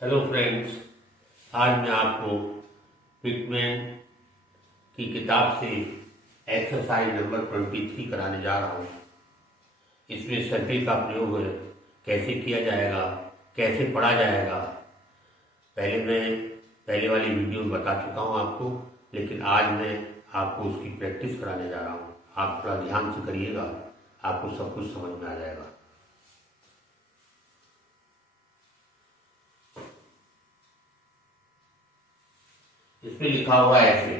Hello friends, आज मैं आपको पिटमैन की किताब से एक्सरसाइज नंबर 23 कराने जा रहा हूँ। इसमें सर्किल का प्रयोग कैसे किया जाएगा, कैसे पढ़ा जाएगा, पहले वाली वीडियो में बता चुका हूँ आपको, लेकिन आज मैं आपको उसकी प्रैक्टिस कराने जा रहा हूँ। आप थोड़ा ध्यान से करिएगा, आपको सब कुछ समझ में आ जाएगा। इसमें लिखा हुआ है ऐसे।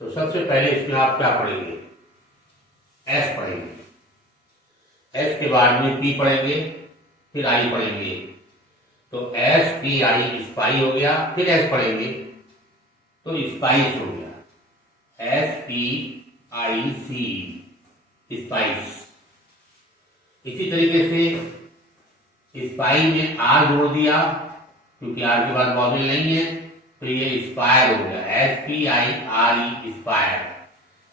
तो सबसे पहले इसमें आप क्या पढ़ेंगे? एस पढ़ेंगे। एस के बाद में पी पढ़ेंगे, फिर आई पढ़ेंगे। तो एस पी आई स्पाई हो गया। फिर एस पढ़ेंगे तो स्पाइस हो गया। S P I C, spice. इसी तरीके से स्पाई में आर जोड़ दिया, क्योंकि आर के बाद वॉवेल नहीं है, तो ये स्पायर हो गया। एस पी आई आर ई, स्पायर।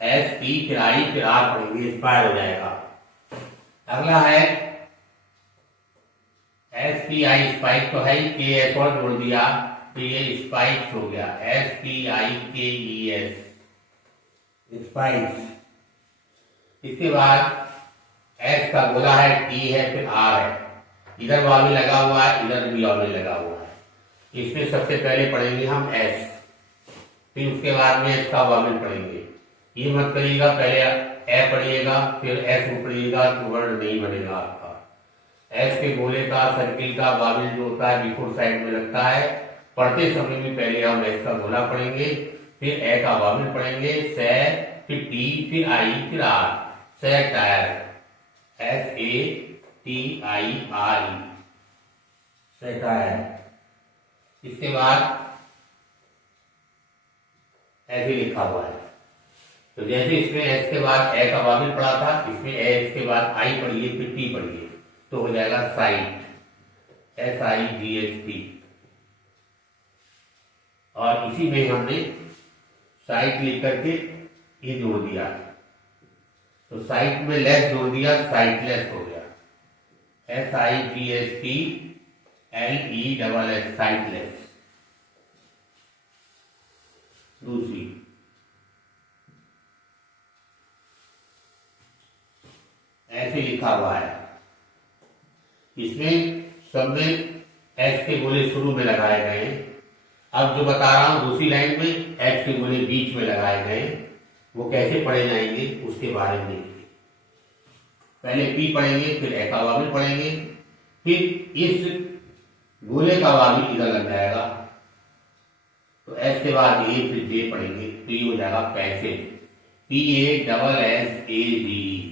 एस पी फिर आई फिर आर पढ़ेंगे, स्पायर हो जाएगा। अगला है एस पी आई स्पाइक, तो है के एस और जोड़ दिया तो ये स्पाइक्स हो गया। एस पी आई के ई एस, स्पाइक्स। इसके बाद एस का गोला है, टी है, फिर आर है। इधर वावी लगा हुआ है, इधर भी वावी लगा हुआ है। इसमें सबसे पहले पढ़ेंगे हम एस, फिर उसके बाद में एस का वाविल पढ़ेंगे। ये मत करिएगा पहले ए पढ़िएगा फिर एस पढ़िएगा, तो वर्ड नहीं बनेगा आपका। एस के गोले का, सर्किल का वाविल जो होता है बिफोर साइड में लगता है। पढ़ते समय में पहले हम एस का गोला पढ़ेंगे, फिर ए का वाविल पढ़ेंगे, से, फिर टी, फिर आई, फिर R. Satire, S A T I R E, satire. इसके बाद ऐसे लिखा हुआ है। तो जैसे इसमें एस के बाद ए का वाविल पढ़ा था, इसमें एस के बाद आई पढ़िए, फिर टी पढ़िए, तो हो जाएगा site, S I G H T. और इसी में हमने साइट लिख करके ये जोड़ दिया, तो साइट में लेस जोड़ दिया, साइटलेस हो गया। S I G H T L E double S, sightless. दूसरी ऐसे लिखा हुआ है। इसमें सब में एच के गोले शुरू में लगाए गए। अब जो बता रहा हूं दूसरी लाइन में एच के गोले बीच में लगाए गए, वो कैसे पढ़े जाएंगे उसके बारे में देखिए। पहले पी पढ़ेंगे, फिर ए का वाविल पढ़ेंगे, फिर इस गोले का वाविल इधर लग जाएगा, तो एस के बाद ए फिर जे पढ़ेंगे, तो ये हो जाएगा passage, P A double S A G.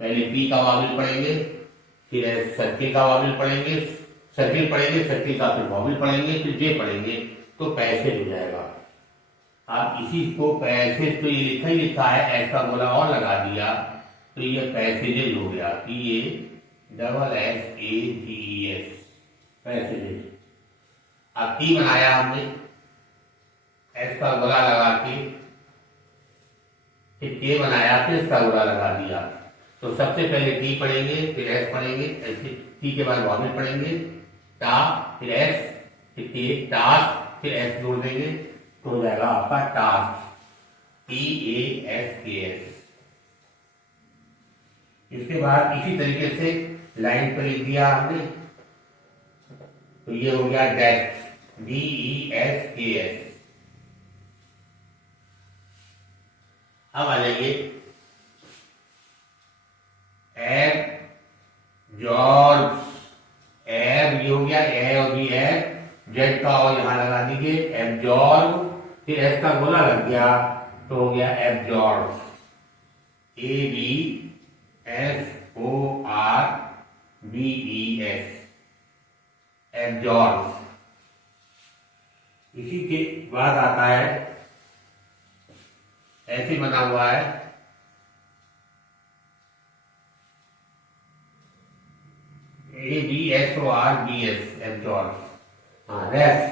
पहले पी का वाविल पढ़ेंगे, फिर एस सर्किल का वाविल पढ़ेंगे, सर्किल पढ़ेंगे, सर्किल का फिर वाविल पढ़ेंगे, फिर जे पढ़ेंगे, तो पैसे हो जाएगा। आप इसी को पैसे, तो ये लिखा ही लिखा है, एस का गोला और लगा दिया, तो ये पैसेजेज हो गया। P A double S A G S, passages. अब टी बनाया हमने, एस का गोला लगा के, फिर के बनाया, फिर इसका गोला लगा दिया। तो सबसे पहले टी पढ़ेंगे, फिर एस पढ़ेंगे, टी के बाद वाविल पढ़ेंगे, टा, फिर एस, फिर के, टास्क, फिर एस जोड़ देंगे, तो हो जाएगा आपका टास्क, टी ए एस के एस। इसके बाद इसी तरीके से लाइन पर लिख दिया हमने, तो ये हो गया डेस्क, डी ई एस के एस। अब आ जाइए एब, जॉर्ज, एब, ये हो गया ए और बी एब, जेड का और यहां लगा दीजिए, एब्जॉर्ब, फिर एस का गोला लग गया, तो हो गया absorb, A B S O R B E S, absorb. इसी के बाद आता है, ऐसे बना हुआ है, A B S O R B S, absorb. हाँ, रेस्ट,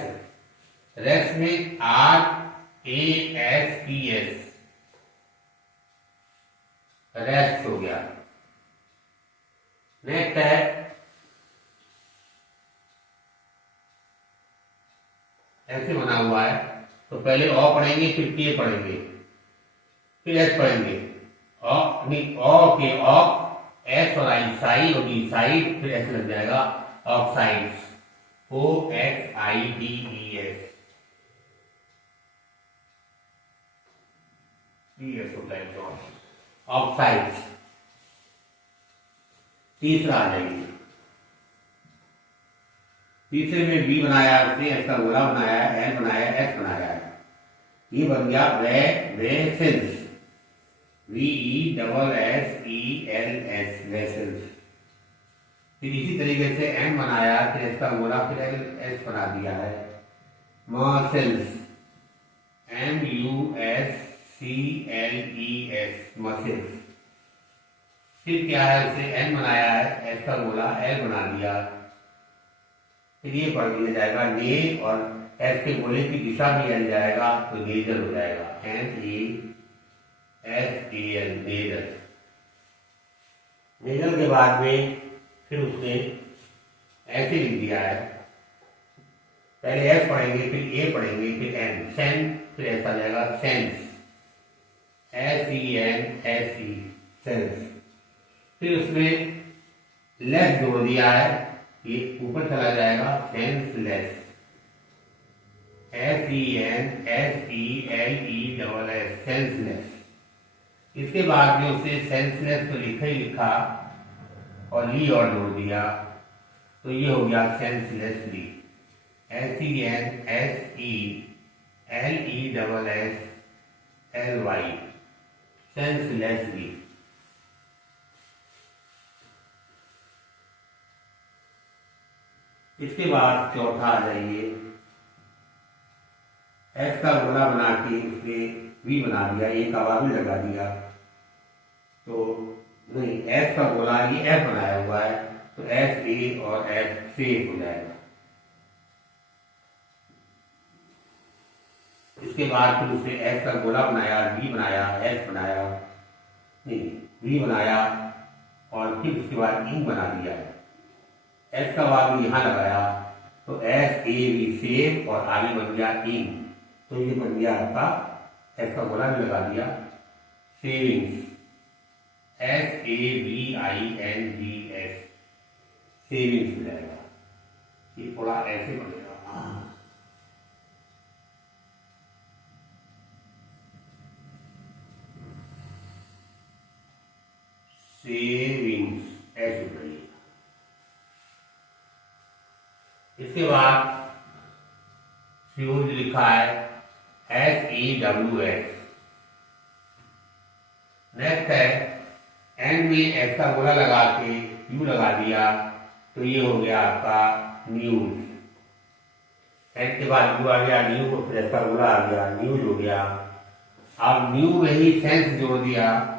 रेस्ट में R A S P S, rest हो गया। नेक्स्ट है पहले अ पढ़ेंगे, फिर के पढ़ेंगे, फिर एस पढ़ेंगे। अ नहीं, अ के अ, एस और आई साइड होगी साइड, फिर एस लग जाएगा ऑक्साइड्स, OXIDES, होता है ऑक्साइड्स। तीसरा आ जाएगी, तीसरे में बी बनाया, उसने एस का गोला बनाया, एल बनाया, एस बनाया, ये बन गया वेसेल्स, VESSELS, वेसेल्स। फिर इसी तरीके से एम बनाया, फिर एस का गोला, फिर एल एस बना दिया है, मसल्स, MUSCLES, मसल्स। फिर क्या है, उसे एन बनाया है, एस का गोला, एल बना दिया, फिर ये पढ़ दिया जाएगा ने, और एस के गोले की दिशा भी एल जाएगा तो नेजल हो जाएगा, NASAL, नेजल। नेजल के बाद में फिर उसने ऐसे लिख दिया है, पहले एस पढ़ेंगे, फिर ए पढ़ेंगे, फिर एन, सेन, फिर ऐसा आ जाएगा सेंस, SENSE, सेंस। फिर उसमें लेस जोड़ दिया है, ये ऊपर चला जाएगा, सेंसलेस, SENSELESS, सेंसलेस। इसके बाद में उसने सेंसलेस तो लिखा ही लिखा और ली और जोड़ दिया, तो ये हो गया सेंसलेसली, SENSELESSLY, सेंसलेसली। इसके बाद चौथा आ जाइए, एस का गोला बना के उसने वी बना दिया, एक हवा भी लगा दिया, तो नहीं, एस का गोला ये एफ बनाया हुआ है, तो SA और F सेफ हो जाएगा। इसके बाद फिर उसने एस का गोला बनाया, डी बनाया, एस बनाया, नहीं वी बनाया, और फिर उसके बाद इंक बना दिया, एस का वाव यहाँ लगाया, तो SAV सेव, और आगे बन गया इंक, तो ये बन गया आपका, एस का गोला भी लगा दिया, सेविंग्स, SAVINGS, सेविंग्स हो जाएगा। ये थोड़ा ऐसे बनेगा, सेविंग्स ऐसे बनेगा। इसके बाद फ्यूज लिखा है, SEWS। नेक्स्ट है, एन में एस का गोला लगा के यू लगा दिया, तो ये हो गया आपका न्यूज। एन के बाद यू आ गया, न्यू को फिर एस का गोला आ गया, न्यूज हो गया। अब न्यू में ही सेंस जोड़ दिया,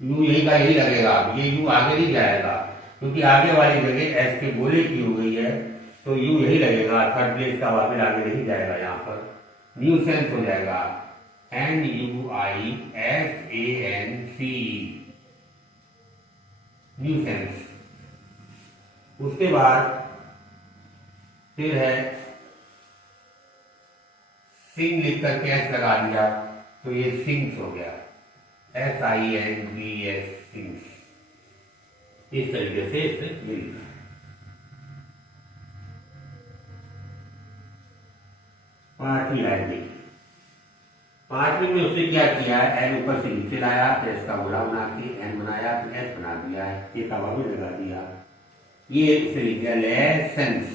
यू यही का यही लगेगा, ये यू आगे नहीं जाएगा, क्योंकि आगे वाली जगह एस के गोले की हो गई है, तो यू यही लगेगा, थर्ड प्लेस का वापिस आगे नहीं जाएगा, यहाँ पर न्यू सेंस हो जाएगा, NUISANCE, न्यू सेंस। उसके बाद फिर है सिंग लिख करके एस लगा दिया, तो ये सिंग्स हो गया, SINGS, सिंग्स। इस तरीके से इसे लिखना। पांचवी लाइन देखिए, पांचवी में उसने क्या किया है, एन ऊपर से नीचे लाया, फिर इसका गोला बना के एन बनाया, फिर एस बना दिया है, एक हवा भी लगा दिया, ये उसे लिख दिया लेसेंस,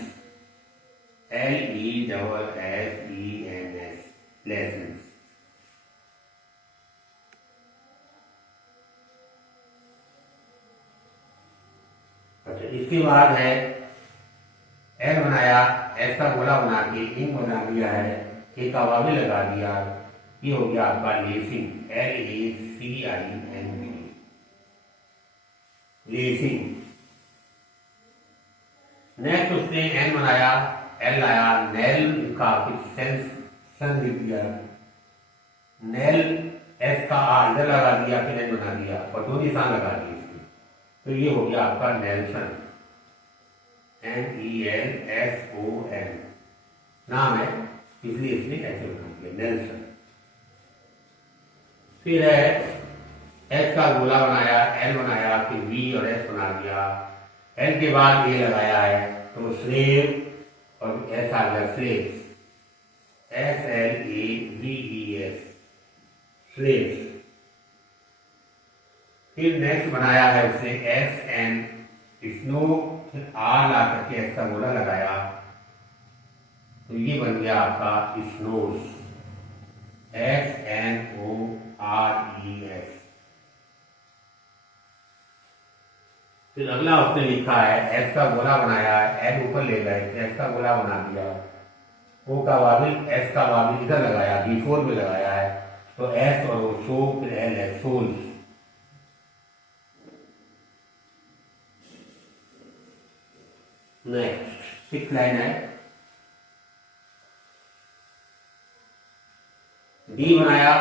LESSENS, लेसेंस। अच्छा, इसके बाद है एल बनाया, एस का गोला बना के इंक बना दिया है, एक हवा भी लगा दिया, ये हो गया आपका लेसिंग, LACING, लेसिंग। नेक्स्ट उसने एन बनाया, एल लाया, नेल का फिर सेंस सन लिख दिया, नेल एस का आ इधर लगा दिया, फिर एन बना दिया, और दो निशान लगा दिए इसमें, तो ये हो गया आपका नेल्सन, NELSON, नाम है, इसलिए इसने ऐसे बना दिया नेल्सन। फिर है एस का गोला बनाया, एल बनाया, फिर वी और एस बना दिया। एल के बाद ए लगाया है तो स्लेव और एस आ गया slaves, S L A V E S slaves. फिर नेक्स्ट बनाया है उसने एस एन स्नो, फिर आर ला करके एस का गोला लगाया तो ये बन गया आपका snores, S N O R E S. फिर अगला उसने लिखा है एस का गोला बनाया है, एल ऊपर ले गए, एस का गोला बना दिया, ओ का वाबिल, एस का वाबिल इधर लगाया, B4 में लगाया है तो एस और ओ शो, फिर एल है सोल्स। नेक्स्ट 6th लाइन है, डी बनाया,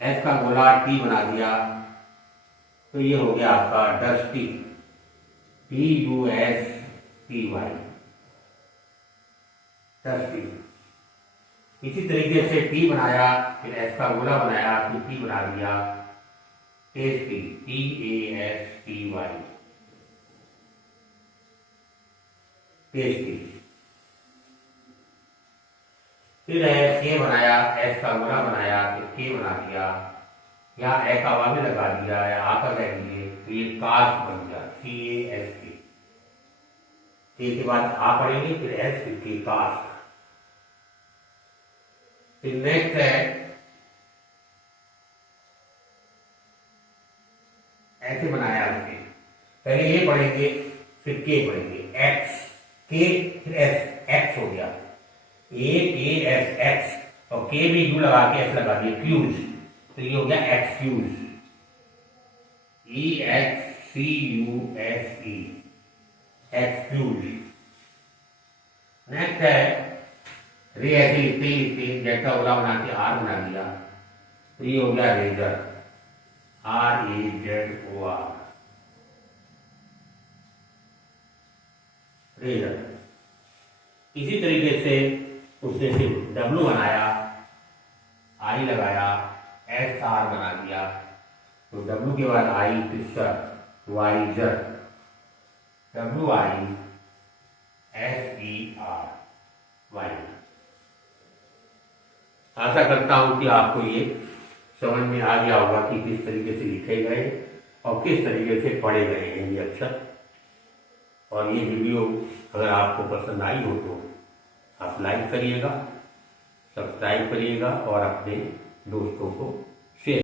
एस का गोला टी बना दिया तो ये हो गया आपका डस्टी, DUSTY डस्टी। इसी तरीके से टी बनाया, फिर एस का गोला बनाया, फिर टी बना दिया टेस्टी, TASTY टेस्टी। फिर है के बनाया, एस का गोला बनाया, फिर के बना दिया, यहाँ ए का वावी लगा दिया है, आ का कह दीजिए तो ये कास्ट बन गया, CAST। के बाद आ पढ़ेंगे, फिर एस, फिर के, कास्ट। फिर नेक्स्ट है ऐसे बनाया उसने, पहले ये पढ़ेंगे फिर के पढ़ेंगे, एक्स के फिर एस, एक्स हो गया, AKS और के भी यू लगा के एस लगा दिया क्यूज तो ये हो गया एक्सक्यूज, EXCUSE एक्सक्यूज। नेक्स्ट है रे, ऐसे लिखते ही लिखते जेड का ओला बना के आर बना दिया तो ये हो गया रेजर, RAZOR रेजर। इसी तरीके से उसने सिर्फ डब्लू बनाया, आई लगाया, SR बना दिया तो डब्लू के बाद आई, फिर सर, वाइजर, WISER वाइजर। आशा करता हूं कि आपको ये समझ में आ गया होगा कि किस तरीके से लिखे गए और किस तरीके से पढ़े गए हैं ये अक्षर। और ये वीडियो अगर आपको पसंद आई हो तो आप लाइक करिएगा, सब्सक्राइब करिएगा और अपने दोस्तों को